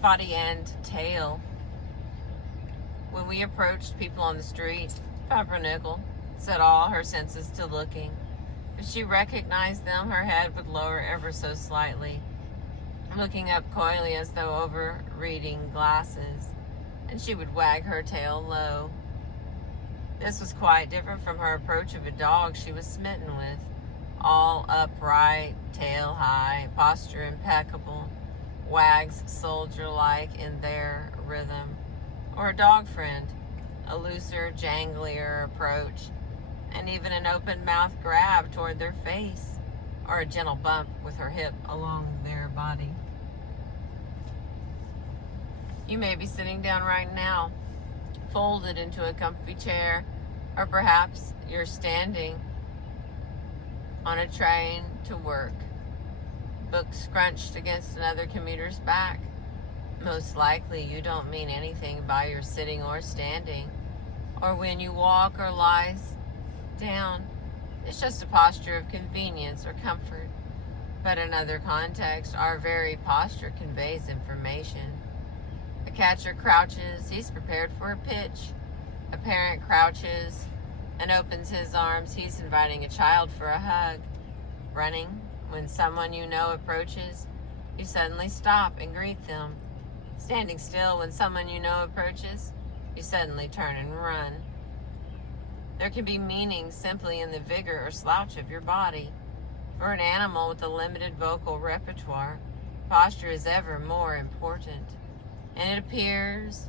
body and tail. When we approached people on the street, Pumpernickel set all her senses to looking. If she recognized them, her head would lower ever so slightly, looking up coyly as though over reading glasses, and she would wag her tail low. This was quite different from her approach of a dog she was smitten with, all upright, tail high, posture impeccable, wags soldier-like in their rhythm, or a dog friend, a looser, janglier approach, and even an open mouth grab toward their face, or a gentle bump with her hip along their body. You may be sitting down right now, folded into a comfy chair, or perhaps you're standing on a train to work, book scrunched against another commuter's back. Most likely you don't mean anything by your sitting or standing, or when you walk or lie down. It's just a posture of convenience or comfort. But in other contexts, our very posture conveys information. A catcher crouches, he's prepared for a pitch. A parent crouches and opens his arms, he's inviting a child for a hug. Running, when someone you know approaches, you suddenly stop and greet them. Standing still, when someone you know approaches, you suddenly turn and run. There can be meaning simply in the vigor or slouch of your body. For an animal with a limited vocal repertoire, posture is ever more important. And it appears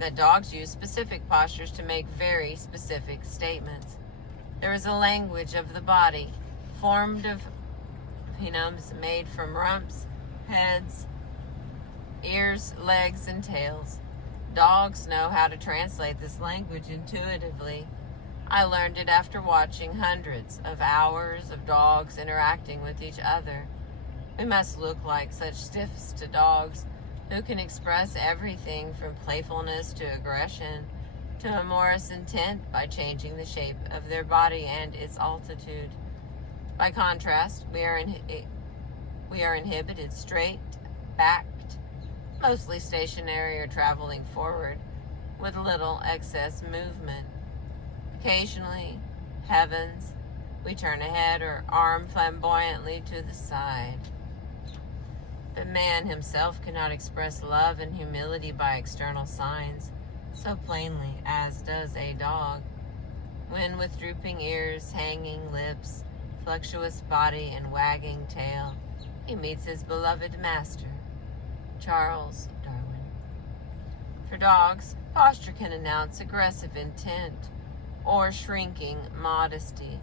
that dogs use specific postures to make very specific statements. There is a language of the body, formed of pinums made from rumps, heads, ears, legs, and tails. Dogs know how to translate this language intuitively. I learned it after watching hundreds of hours of dogs interacting with each other. We must look like such stiffs to dogs who can express everything from playfulness to aggression to amorous intent by changing the shape of their body and its altitude. By contrast, we are inhibited, straight, backed, mostly stationary or traveling forward, with little excess movement. Occasionally, heavens, we turn a head or arm flamboyantly to the side. But man himself cannot express love and humility by external signs so plainly as does a dog. When with drooping ears, hanging lips, flexuous body, and wagging tail, he meets his beloved master, Charles Darwin. For dogs, posture can announce aggressive intent or shrinking modesty.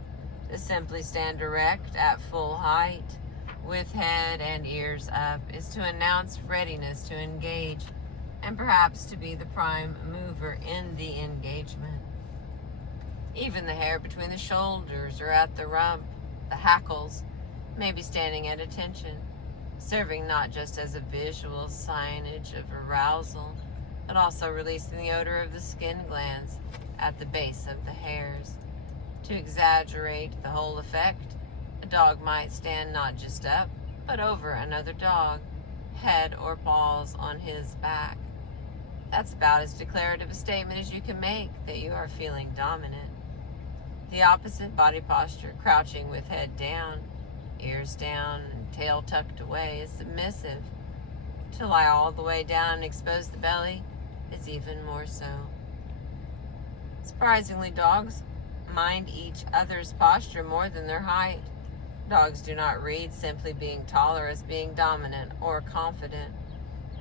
To simply stand erect at full height, with head and ears up, is to announce readiness to engage and perhaps to be the prime mover in the engagement. Even the hair between the shoulders or at the rump, the hackles, may be standing at attention, serving not just as a visual signage of arousal, but also releasing the odor of the skin glands at the base of the hairs. To exaggerate the whole effect, a dog might stand not just up, but over another dog, head or paws on his back. That's about as declarative a statement as you can make that you are feeling dominant. The opposite body posture, crouching with head down, ears down, and tail tucked away, is submissive. To lie all the way down and expose the belly is even more so. Surprisingly, dogs mind each other's posture more than their height. Dogs do not read simply being taller as being dominant or confident.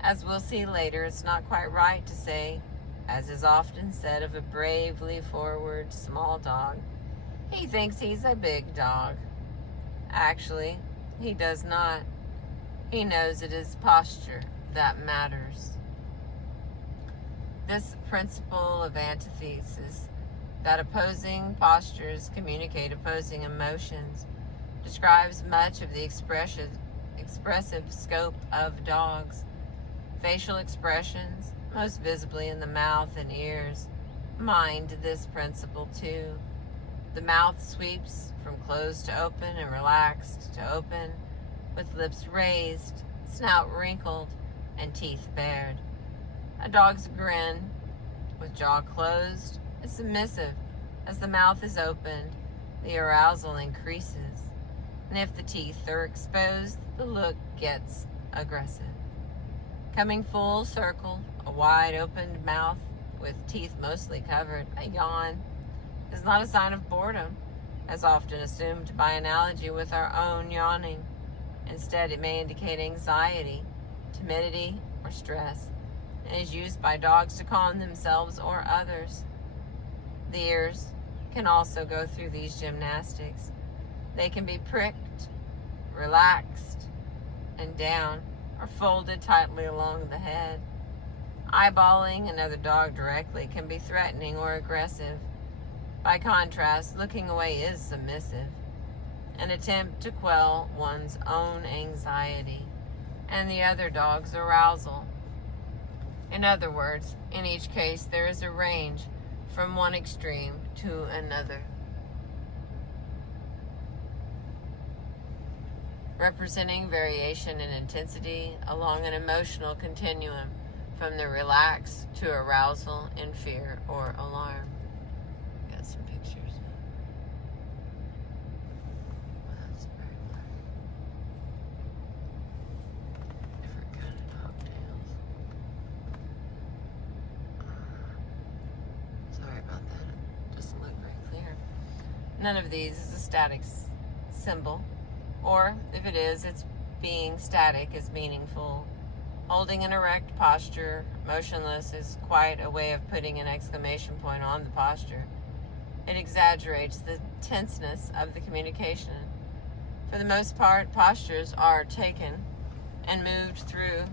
As we'll see later, it's not quite right to say, as is often said of a bravely forward small dog, he thinks he's a big dog. Actually, he does not. He knows it is posture that matters. This principle of antithesis, that opposing postures communicate opposing emotions, describes much of the expressive scope of dogs. Facial expressions, most visibly in the mouth and ears, mind this principle too. The mouth sweeps from closed to open and relaxed to open, with lips raised, snout wrinkled, and teeth bared. A dog's grin, with jaw closed, is submissive. As the mouth is opened, the arousal increases, and if the teeth are exposed, the look gets aggressive. Coming full circle, a wide opened mouth with teeth mostly covered, a yawn, is not a sign of boredom, as often assumed by analogy with our own yawning. Instead, it may indicate anxiety, timidity, or stress, and is used by dogs to calm themselves or others. The ears can also go through these gymnastics. They can be pricked, relaxed, and down, or folded tightly along the head. Eyeballing another dog directly can be threatening or aggressive. By contrast, looking away is submissive, an attempt to quell one's own anxiety and the other dog's arousal. In other words, in each case, there is a range from one extreme to another, representing variation in intensity along an emotional continuum from the relaxed to arousal in fear or alarm. Got some pictures. That's very blurry. Different kind of dog tails. Sorry about that. It doesn't look very clear. None of these is a static symbol, or if it is, its being static is meaningful. Holding an erect posture, motionless, is quite a way of putting an exclamation point on the posture. It exaggerates the tenseness of the communication. For the most part, postures are taken and moved through.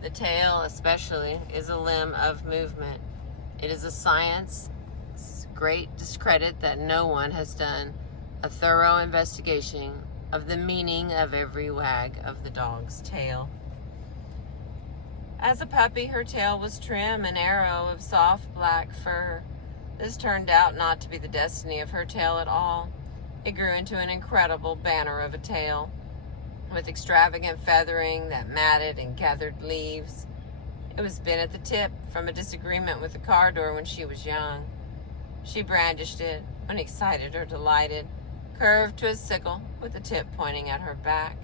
The tail, especially, is a limb of movement. It is a science. It's great discredit that no one has done a thorough investigation of the meaning of every wag of the dog's tail. As a puppy, her tail was trim, an arrow of soft black fur. This turned out not to be the destiny of her tail at all. It grew into an incredible banner of a tail, with extravagant feathering that matted and gathered leaves. It was bent at the tip from a disagreement with the car door when she was young. She brandished it when excited or delighted, curved to a sickle with the tip pointing at her back.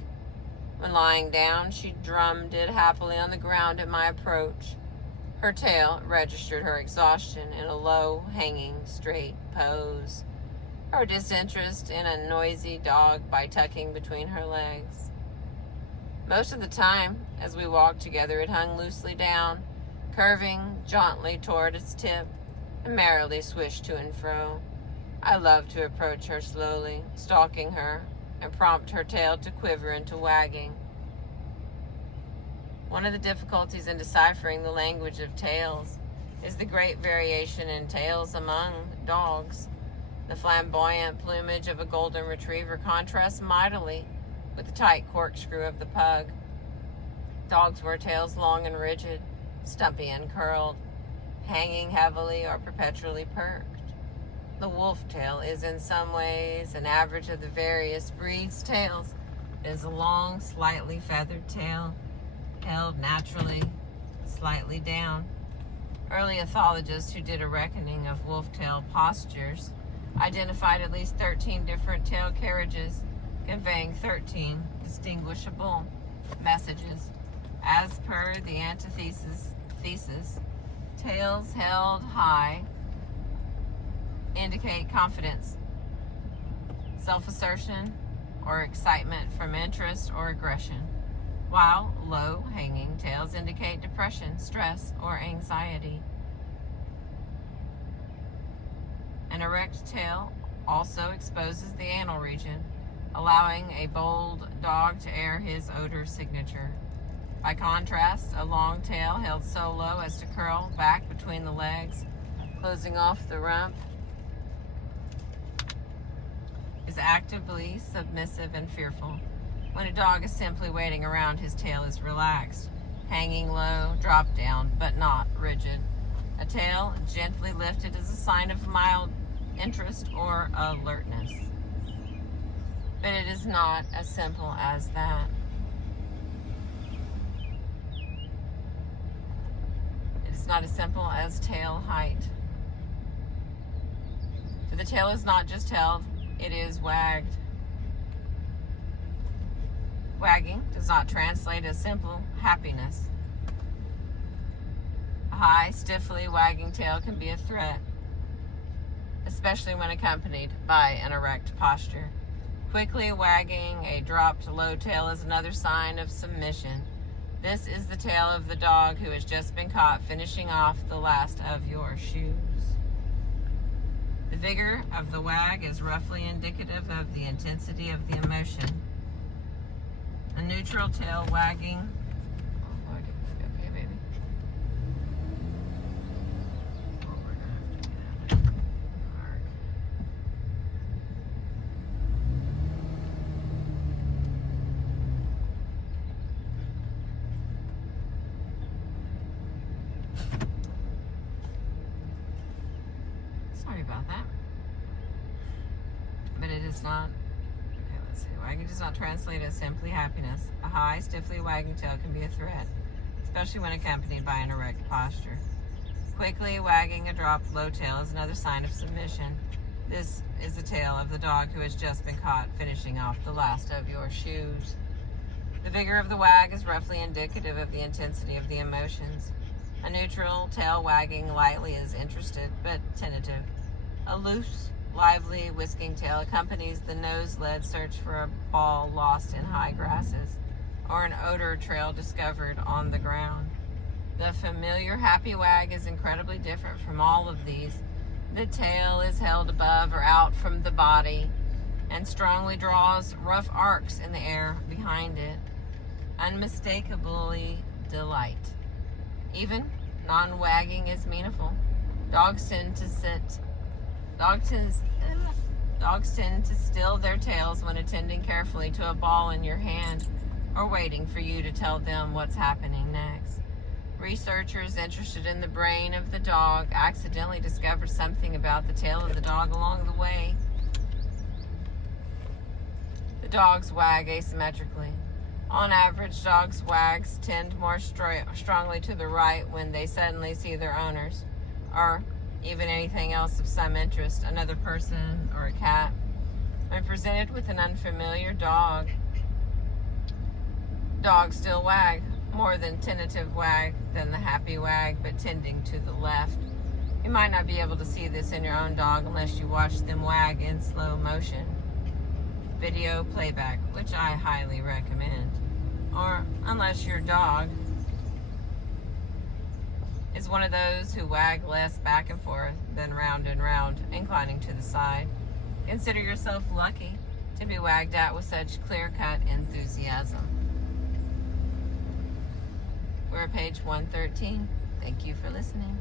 When lying down, she drummed it happily on the ground at my approach. Her tail registered her exhaustion in a low, hanging, straight pose. Her disinterest in a noisy dog by tucking between her legs. Most of the time, as we walked together, it hung loosely down, curving jauntily toward its tip, and merrily swished to and fro. I loved to approach her slowly, stalking her, and prompt her tail to quiver into wagging. One of the difficulties in deciphering the language of tails is the great variation in tails among dogs. The flamboyant plumage of a golden retriever contrasts mightily with the tight corkscrew of the pug. Dogs wear tails long and rigid, stumpy and curled, hanging heavily or perpetually perked. The wolf tail is in some ways an average of the various breeds' tails. It is a long, slightly feathered tail, held naturally, slightly down. Early ethologists who did a reckoning of wolf tail postures identified at least 13 different tail carriages, conveying 13 distinguishable messages. As per the antithesis, tails held high indicate confidence, self-assertion, or excitement from interest or aggression, while low-hanging tails indicate depression, stress, or anxiety. An erect tail also exposes the anal region, allowing a bold dog to air his odor signature. By contrast, a long tail held so low as to curl back between the legs, closing off the rump, is actively submissive and fearful. When a dog is simply waiting around, his tail is relaxed, hanging low, dropped down, but not rigid. A tail gently lifted is a sign of mild interest or alertness. But it is not as simple as that. It's not as simple as tail height. For the tail is not just held, it is wagged. Wagging does not translate as simple happiness. A high, stiffly wagging tail can be a threat, especially when accompanied by an erect posture. Quickly wagging a dropped low tail is another sign of submission. This is the tail of the dog who has just been caught finishing off the last of your shoes. The vigor of the wag is roughly indicative of the intensity of the emotion. A neutral tail wagging. Okay, baby. Oh, we're gonna have to get out of the park. Sorry about that. But it is not. Okay, let's see. Wagging does not translate as simply happiness. A high, stiffly wagging tail can be a threat, especially when accompanied by an erect posture. Quickly wagging a dropped low tail is another sign of submission. This is the tail of the dog who has just been caught finishing off the last of your shoes. The vigor of the wag is roughly indicative of the intensity of the emotions. A neutral tail wagging lightly is interested but tentative. A loose, lively, whisking tail accompanies the nose-led search for a ball lost in high grasses or an odor trail discovered on the ground. The familiar happy wag is incredibly different from all of these. The tail is held above or out from the body and strongly draws rough arcs in the air behind it. Unmistakably delight. Even non-wagging is meaningful. Dogs tend to still their tails when attending carefully to a ball in your hand or waiting for you to tell them what's happening next. Researchers interested in the brain of the dog accidentally discovered something about the tail of the dog along the way. The dogs wag asymmetrically. On average, dogs' wags tend more strongly to the right when they suddenly see their owners, or even anything else of some interest, another person or a cat. When presented with an unfamiliar dog, dogs still wag, more than tentative wag than the happy wag, but tending to the left. You might not be able to see this in your own dog unless you watch them wag in slow motion. Video playback, which I highly recommend. Or unless your dog is one of those who wag less back and forth than round and round, inclining to the side. Consider yourself lucky to be wagged at with such clear-cut enthusiasm. We're at page 113. Thank you for listening.